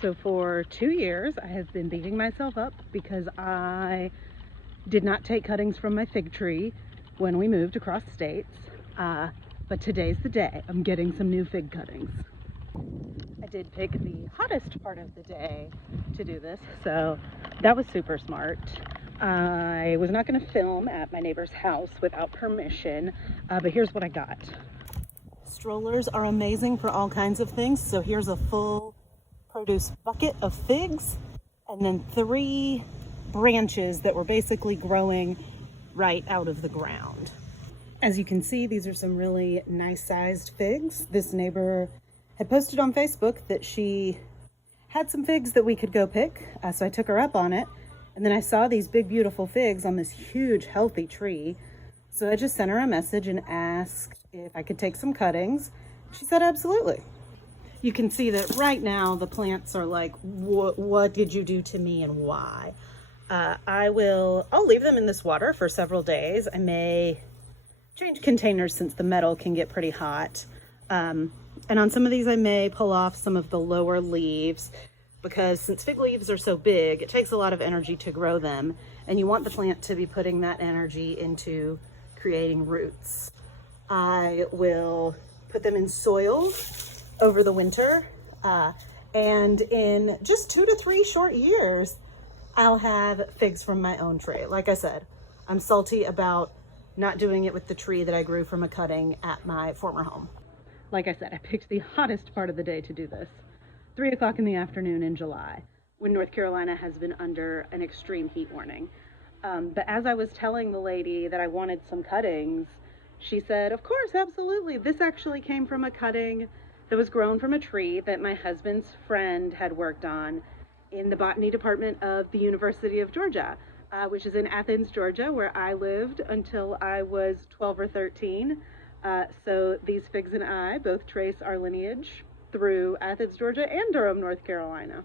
So for 2 years, I have been beating myself up because I did not take cuttings from my fig tree when we moved across states. But today's the day. I'm getting some new fig cuttings. I did pick the hottest part of the day to do this, so that was super smart. I was not going to film at my neighbor's house without permission, but here's what I got. Strollers are amazing for all kinds of things, so here's a full produce bucket of figs and then 3 branches that were basically growing right out of the ground. As you can see, these are some really nice sized figs. This neighbor had posted on Facebook that she had some figs that we could go pick, so I took her up on it. And then I saw these big beautiful figs on this huge healthy tree, so I just sent her a message and asked if I could take some cuttings. She said absolutely. You can see that right now the plants are like, what did you do to me and why? I'll leave them in this water for several days. I may change containers since the metal can get pretty hot. And on some of these I may pull off some of the lower leaves, because since fig leaves are so big, it takes a lot of energy to grow them, and you want the plant to be putting that energy into creating roots. I will put them in soil over the winter, and in just 2 to 3 short years, I'll have figs from my own tree. Like I said, I'm salty about not doing it with the tree that I grew from a cutting at my former home. Like I said, I picked the hottest part of the day to do this. 3 o'clock in the afternoon in July, when North Carolina has been under an extreme heat warning. But as I was telling the lady that I wanted some cuttings, she said, of course, absolutely. This actually came from a cutting that was grown from a tree that my husband's friend had worked on in the botany department of the University of Georgia, which is in Athens, Georgia, where I lived until I was 12 or 13. So these figs and I both trace our lineage through Athens, Georgia and Durham, North Carolina.